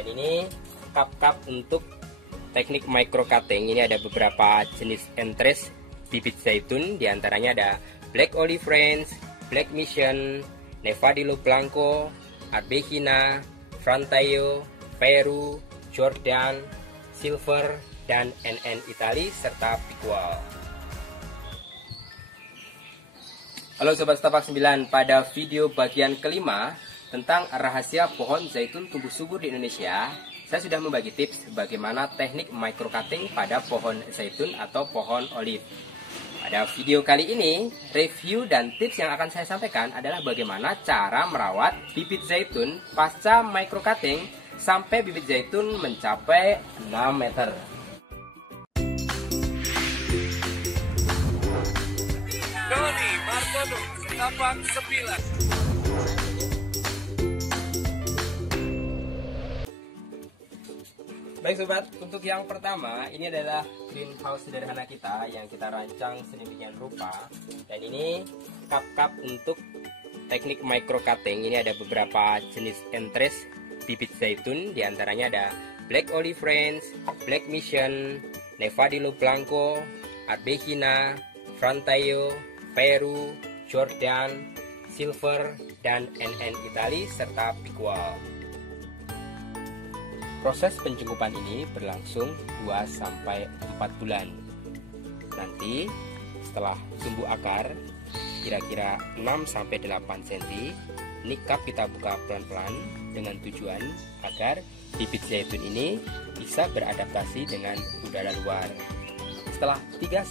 Dan ini cup-cup untuk teknik micro cutting. Ini ada beberapa jenis entres bibit zaitun, diantaranya ada Black Olive Range, Black Mission, Nevadillo Blanco, Arbequina, Frantaio, Peru, Jordan, Silver, dan NN Italy, serta Picual. Halo Sobat Setapak 9, pada video bagian kelima tentang rahasia pohon zaitun tumbuh subur di Indonesia, saya sudah membagi tips bagaimana teknik micro cutting pada pohon zaitun atau pohon olive. Pada video kali ini, review dan tips yang akan saya sampaikan adalah bagaimana cara merawat bibit zaitun pasca micro cutting sampai bibit zaitun mencapai 6 meter. Doni Martono, Setapak 9. Baik sobat, untuk yang pertama ini adalah greenhouse sederhana kita yang kita rancang sedemikian rupa. Dan ini cup-cup untuk teknik micro cutting. Ini ada beberapa jenis entres bibit zaitun, diantaranya ada Black Olive Range, Black Mission, Nevadillo Blanco, Arbequina, Frantaio, Peru, Jordan, Silver, dan NN Italy, serta Picual. Proses penjungkupan ini berlangsung 2-4 bulan. Nanti setelah tumbuh akar kira-kira 6-8 cm, ini cup kita buka pelan-pelan dengan tujuan agar bibit zaitun ini bisa beradaptasi dengan udara luar. Setelah 3-5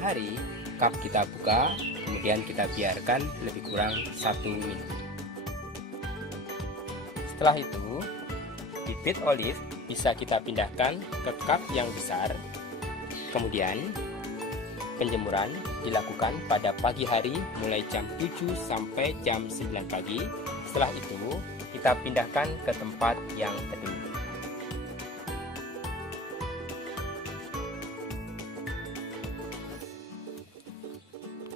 hari, cup kita buka, kemudian kita biarkan lebih kurang 1 minggu. Setelah itu, bibit olive bisa kita pindahkan ke cup yang besar. Kemudian penjemuran dilakukan pada pagi hari mulai jam 7 sampai jam 9 pagi. Setelah itu kita pindahkan ke tempat yang teduh.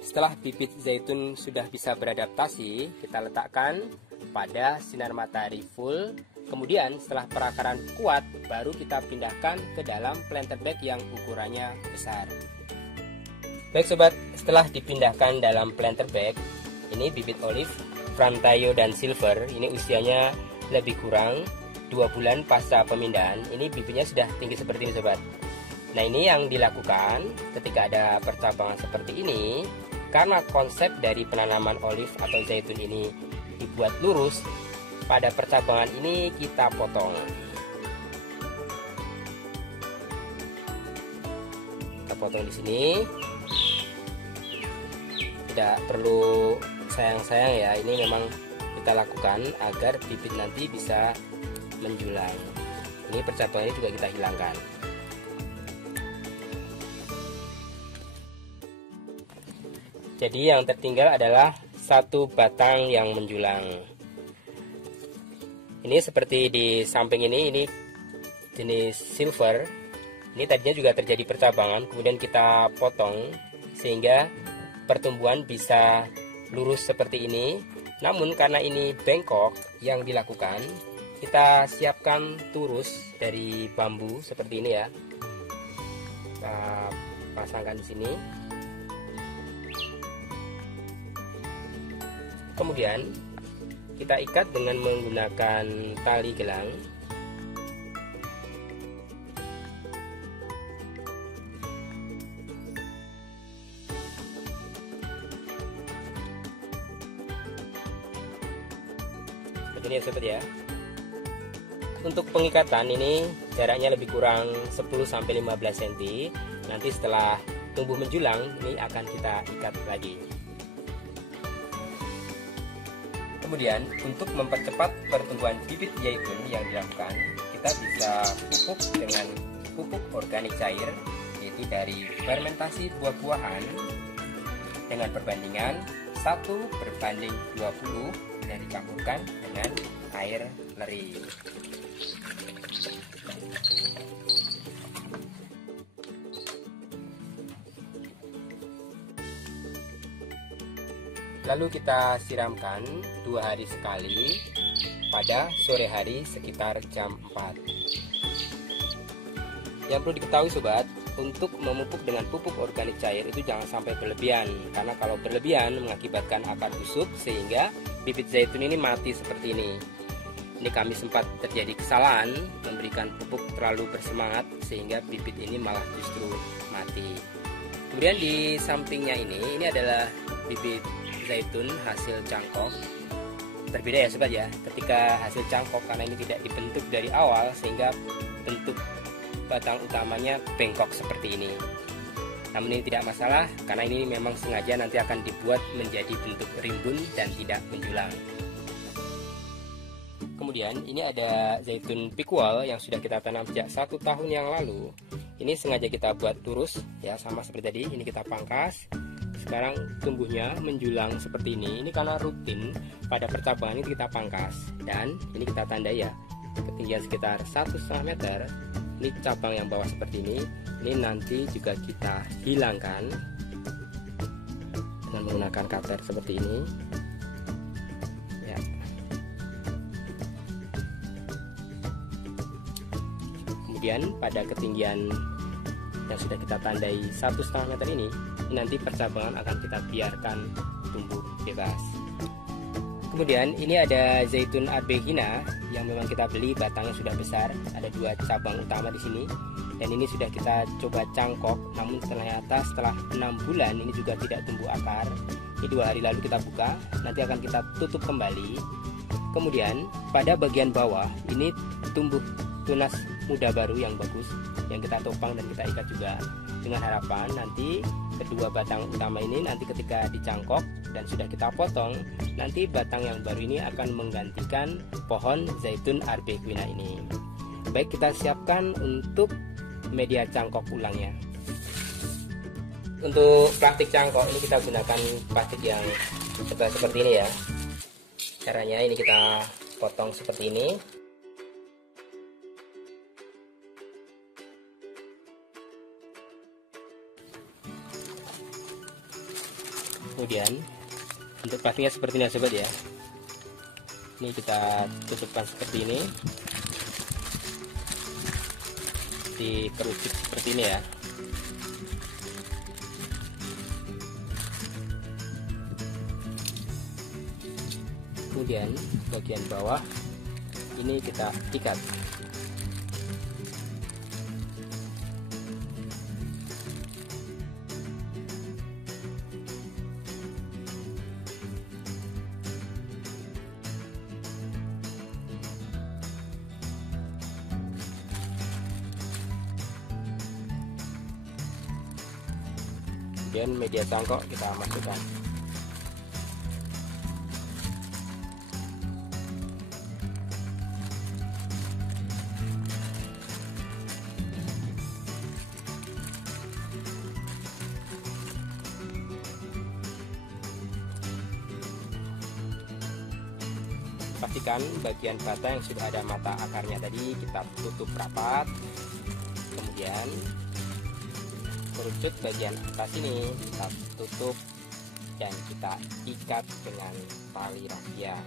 Setelah bibit zaitun sudah bisa beradaptasi, kita letakkan pada sinar matahari full. Kemudian setelah perakaran kuat, baru kita pindahkan ke dalam planter bag yang ukurannya besar. Baik sobat, setelah dipindahkan dalam planter bag, ini bibit olive, Frantaio dan Silver, ini usianya lebih kurang 2 bulan pasca pemindahan. Ini bibitnya sudah tinggi seperti ini sobat. Nah ini yang dilakukan ketika ada percabangan seperti ini, karena konsep dari penanaman olive atau zaitun ini dibuat lurus. Pada percabangan ini kita potong. Kita potong di sini. Tidak perlu sayang-sayang ya. Ini memang kita lakukan agar bibit nanti bisa menjulang. Ini percabangan ini juga kita hilangkan. Jadi yang tertinggal adalah satu batang yang menjulang. Ini seperti di samping ini jenis silver. Ini tadinya juga terjadi percabangan, kemudian kita potong sehingga pertumbuhan bisa lurus seperti ini. Namun karena ini bengkok, yang dilakukan kita siapkan turus dari bambu seperti ini ya. Kita pasangkan di sini. Kemudian kita ikat dengan menggunakan tali gelang. Seperti ini ya sobat ya. Untuk pengikatan ini jaraknya lebih kurang 10-15 cm. Nanti setelah tumbuh menjulang ini akan kita ikat lagi. Kemudian untuk mempercepat pertumbuhan bibit zaitun yang dilakukan, kita bisa pupuk dengan pupuk organik cair, yaitu dari fermentasi buah-buahan dengan perbandingan 1:20 dan dicampurkan dengan air leri. Lalu kita siramkan 2 hari sekali pada sore hari sekitar jam 4. Yang perlu diketahui sobat, untuk memupuk dengan pupuk organik cair itu jangan sampai berlebihan, karena kalau berlebihan mengakibatkan akar busuk sehingga bibit zaitun ini mati seperti ini. Ini kami sempat terjadi kesalahan memberikan pupuk terlalu bersemangat sehingga bibit ini malah justru mati. Kemudian di sampingnya ini adalah bibit zaitun hasil cangkok. Berbeda ya sobat ya, ketika hasil cangkok karena ini tidak dibentuk dari awal sehingga bentuk batang utamanya bengkok seperti ini. Namun ini tidak masalah karena ini memang sengaja nanti akan dibuat menjadi bentuk rimbun dan tidak menjulang. Kemudian ini ada zaitun pikwal yang sudah kita tanam sejak 1 tahun yang lalu. Ini sengaja kita buat lurus ya, sama seperti tadi. Ini kita pangkas. Sekarang tumbuhnya menjulang seperti ini. Ini karena rutin pada percabangan ini kita pangkas, dan ini kita tandai ya, ketinggian sekitar 1,5 meter. Ini cabang yang bawah seperti ini nanti juga kita hilangkan dengan menggunakan cutter seperti ini ya. Kemudian pada ketinggian yang sudah kita tandai 1,5 meter ini nanti percabangan akan kita biarkan tumbuh bebas. Kemudian ini ada zaitun arbeghina yang memang kita beli, batangnya sudah besar, ada 2 cabang utama di sini, dan ini sudah kita coba cangkok, namun ternyata setelah 6 bulan ini juga tidak tumbuh akar. Ini 2 hari lalu kita buka, nanti akan kita tutup kembali. Kemudian pada bagian bawah ini tumbuh tunas muda baru yang bagus, yang kita topang dan kita ikat juga, dengan harapan nanti kedua batang utama ini nanti ketika dicangkok dan sudah kita potong, nanti batang yang baru ini akan menggantikan pohon zaitun arbeghina ini. Baik, kita siapkan untuk media cangkok ulangnya. Untuk plastik cangkok ini kita gunakan plastik yang tebal seperti ini ya. Caranya ini kita potong seperti ini. Kemudian untuk plastiknya seperti ini ya sobat ya. Ini kita tutupkan seperti ini, dikerucut seperti ini ya. Kemudian bagian bawah ini kita ikat. Kemudian media cangkok kita masukkan. Pastikan bagian batang yang sudah ada mata akarnya tadi kita tutup rapat. Kemudian kerucut bagian atas ini kita tutup dan kita ikat dengan tali rafia.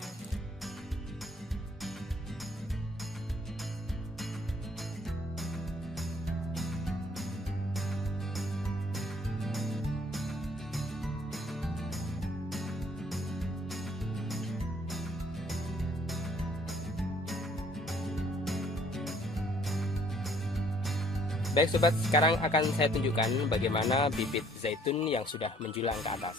Baik sobat, sekarang akan saya tunjukkan bagaimana bibit zaitun yang sudah menjulang ke atas.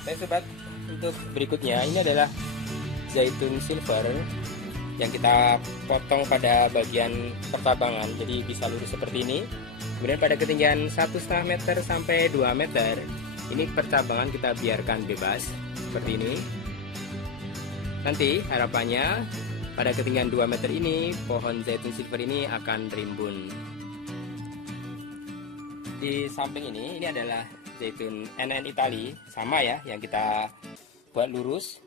Baik sobat, untuk berikutnya ini adalah zaitun silver yang kita potong pada bagian percabangan, jadi bisa lurus seperti ini. Kemudian pada ketinggian 1,5 meter sampai 2 meter ini percabangan kita biarkan bebas seperti ini. Nanti harapannya pada ketinggian 2 meter ini, pohon zaitun silver ini akan rimbun. Di samping ini adalah zaitun NN Itali, sama ya, yang kita buat lurus.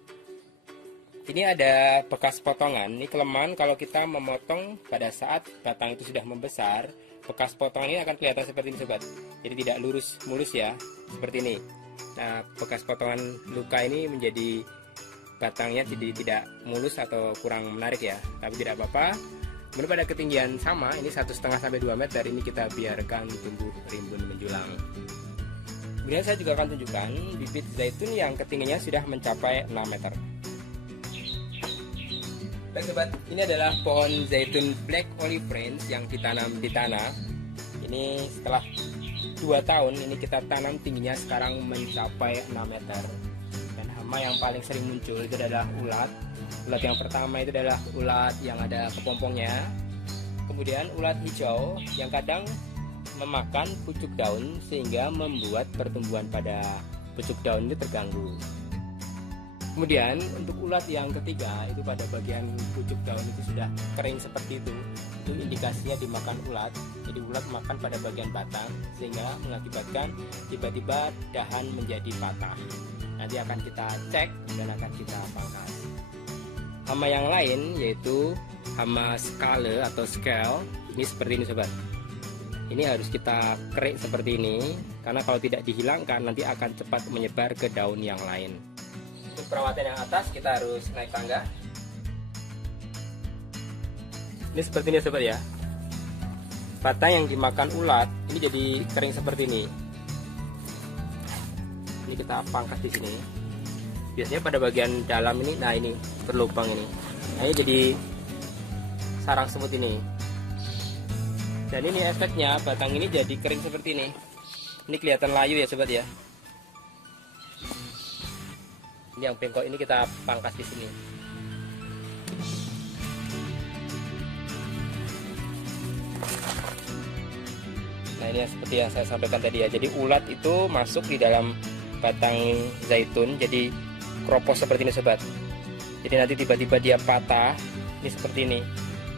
Ini ada bekas potongan, ini kelemahan kalau kita memotong pada saat batang itu sudah membesar, bekas potongan ini akan kelihatan seperti ini sobat. Jadi tidak lurus mulus ya, seperti ini. Nah, bekas potongan luka ini menjadi batangnya jadi tidak mulus atau kurang menarik ya, tapi tidak apa-apa. Kemudian pada ketinggian sama, ini 1,5 sampai 2 meter, ini kita biarkan tumbuh rimbun menjulang. Kemudian saya juga akan tunjukkan bibit zaitun yang ketinggiannya sudah mencapai 6 meter. Baik sobat, ini adalah pohon zaitun Black Olive Branch yang ditanam di tanah. Ini setelah 2 tahun, ini kita tanam, tingginya sekarang mencapai 6 meter. Dan hama yang paling sering muncul itu adalah ulat. Ulat yang pertama itu adalah ulat yang ada kepompongnya. Kemudian ulat hijau yang kadang memakan pucuk daun sehingga membuat pertumbuhan pada pucuk daun itu terganggu. Kemudian untuk ulat yang ketiga itu pada bagian pucuk daun itu sudah kering seperti itu indikasinya dimakan ulat. Jadi ulat makan pada bagian batang sehingga mengakibatkan tiba-tiba dahan menjadi patah. Nanti akan kita cek dan akan kita pangkas. Hama yang lain yaitu hama scale atau scale, ini seperti ini sobat. Ini harus kita kerik seperti ini, karena kalau tidak dihilangkan nanti akan cepat menyebar ke daun yang lain. Untuk perawatan yang atas kita harus naik tangga. Ini seperti ini sobat ya. Batang yang dimakan ulat ini jadi kering seperti ini. Ini kita pangkas di sini. Biasanya pada bagian dalam ini, nah ini berlubang ini. Nah ini jadi sarang semut ini. Dan ini efeknya batang ini jadi kering seperti ini. Ini kelihatan layu ya sobat ya. Ini yang bengkok ini kita pangkas di sini. Nah ini seperti yang saya sampaikan tadi ya. Jadi ulat itu masuk di dalam batang zaitun, jadi kropos seperti ini sobat. Jadi nanti tiba-tiba dia patah. Ini seperti ini.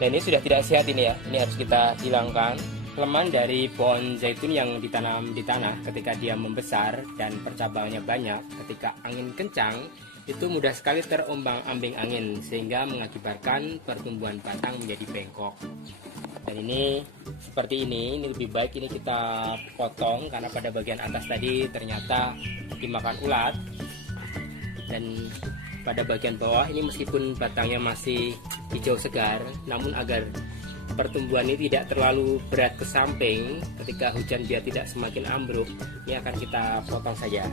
Nah ini sudah tidak sehat ini ya. Ini harus kita hilangkan. Kelemahan dari pohon zaitun yang ditanam di tanah ketika dia membesar dan percabangannya banyak, ketika angin kencang itu mudah sekali terombang-ambing angin sehingga mengakibatkan pertumbuhan batang menjadi bengkok. Dan ini seperti ini lebih baik ini kita potong karena pada bagian atas tadi ternyata dimakan ulat. Dan pada bagian bawah ini meskipun batangnya masih hijau segar, namun agar pertumbuhan ini tidak terlalu berat ke samping, ketika hujan biar tidak semakin ambruk, ini akan kita potong saja.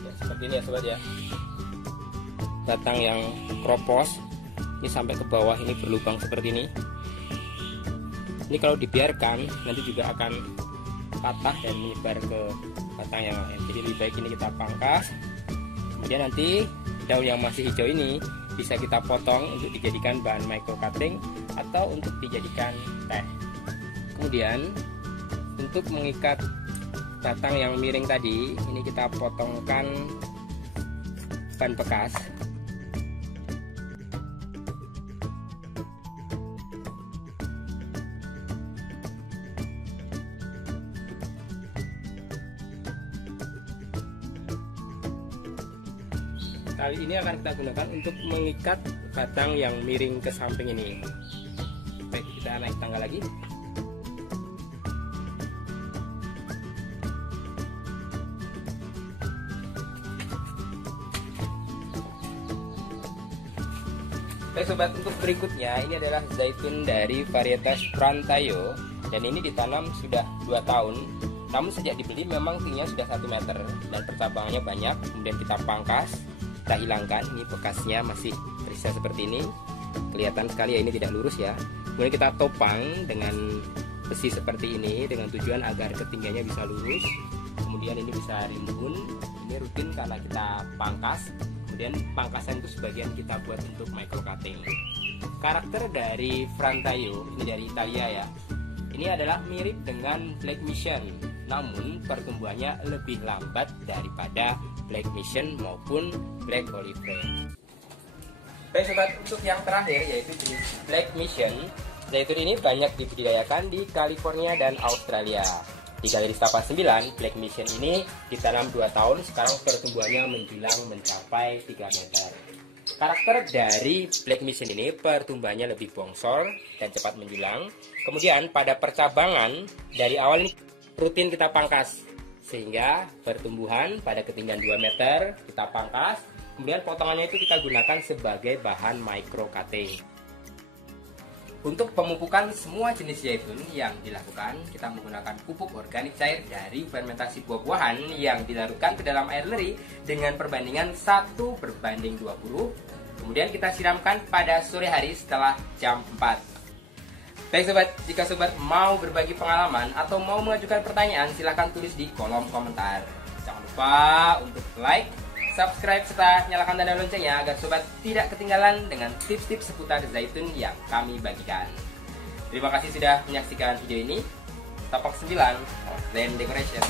Ya, seperti ini ya sobat ya. Batang yang kropos ini sampai ke bawah ini berlubang seperti ini. Ini kalau dibiarkan nanti juga akan patah dan menyebar ke batang yang lain. Jadi lebih baik ini kita pangkas. Kemudian nanti daun yang masih hijau ini bisa kita potong untuk dijadikan bahan micro cutting atau untuk dijadikan teh. Kemudian untuk mengikat batang yang miring tadi, ini kita potongkan ban bekas. Kali ini akan kita gunakan untuk mengikat batang yang miring ke samping ini. Baik, kita naik tangga lagi. Baik sobat, untuk berikutnya ini adalah zaitun dari varietas Frantaio, dan ini ditanam sudah 2 tahun. Namun sejak dibeli memang tingginya sudah 1 meter dan percabangannya banyak. Kemudian kita pangkas, kita hilangkan. Ini bekasnya masih tersisa seperti ini, kelihatan sekali ya, ini tidak lurus ya. Kemudian kita topang dengan besi seperti ini dengan tujuan agar ketinggiannya bisa lurus. Kemudian ini bisa rimbun. Ini rutin karena kita pangkas. Kemudian pangkasan itu sebagian kita buat untuk micro cutting. Karakter dari Frantaio ini dari Italia ya. Ini adalah mirip dengan Black Mission, namun pertumbuhannya lebih lambat daripada Black Mission maupun Black Olive Branch. Baik sobat, untuk yang terakhir yaitu jenis Black Mission, zaitun ini banyak dibudidayakan di California dan Australia. 3 iris tapak 9 Black Mission ini ditanam 2 tahun, sekarang pertumbuhannya menjulang mencapai 3 meter. Karakter dari Black Mission ini pertumbuhannya lebih bongsor dan cepat menjulang. Kemudian pada percabangan dari awal ini rutin kita pangkas, sehingga pertumbuhan pada ketinggian 2 meter kita pangkas. Kemudian potongannya itu kita gunakan sebagai bahan micro cutting. Untuk pemupukan semua jenis zaitun yang dilakukan, kita menggunakan pupuk organik cair dari fermentasi buah-buahan yang dilarutkan ke dalam air leri dengan perbandingan 1:20. Kemudian kita siramkan pada sore hari setelah jam 4. Baik sobat, jika sobat mau berbagi pengalaman atau mau mengajukan pertanyaan, silahkan tulis di kolom komentar. Jangan lupa untuk like, subscribe, serta nyalakan tanda loncengnya agar sobat tidak ketinggalan dengan tips-tips seputar zaitun yang kami bagikan. Terima kasih sudah menyaksikan video ini. Tapak 9 Land Decoration.